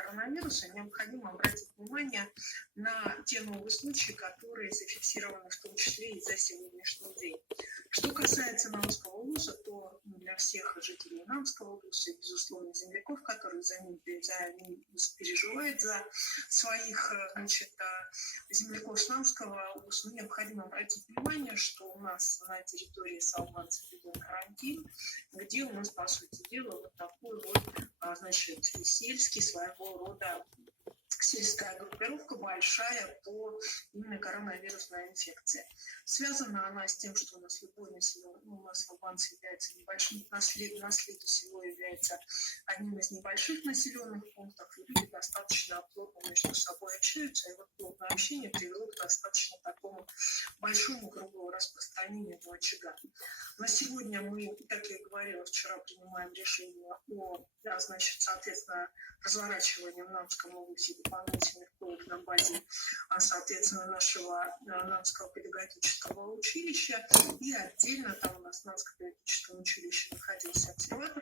коронавируса, необходимо обратить внимание на те новые случаи, которые зафиксированы в том числе и за сегодняшний день. Что касается Намского УЗа, то для всех жителей Намского УЗа, безусловно, земляков, которые за ним переживают, за своих земляков с Намского УЗа, необходимо обратить внимание, что у нас на территории Салманца введен карантин, где у нас, по сути дела, вот такой вот, сельский своего рода сельская группировка большая по именно коронавирусной инфекции. Связана она с тем, что у нас любое население, у нас албанцы являются небольшим, наследие село является одним из небольших населенных пунктов, и люди достаточно плотно между собой общаются, и вот плотное общение привело к достаточно такому большому кругу распространения этого очага. На сегодня мы, как я и говорила, вчера принимаем решение о, соответственно, разворачивании в Намском УЗе дополнительных коек на базе, соответственно, нашего Намского педагогического училища. И отдельно там у нас в Намском педагогическом училище находился обсерватор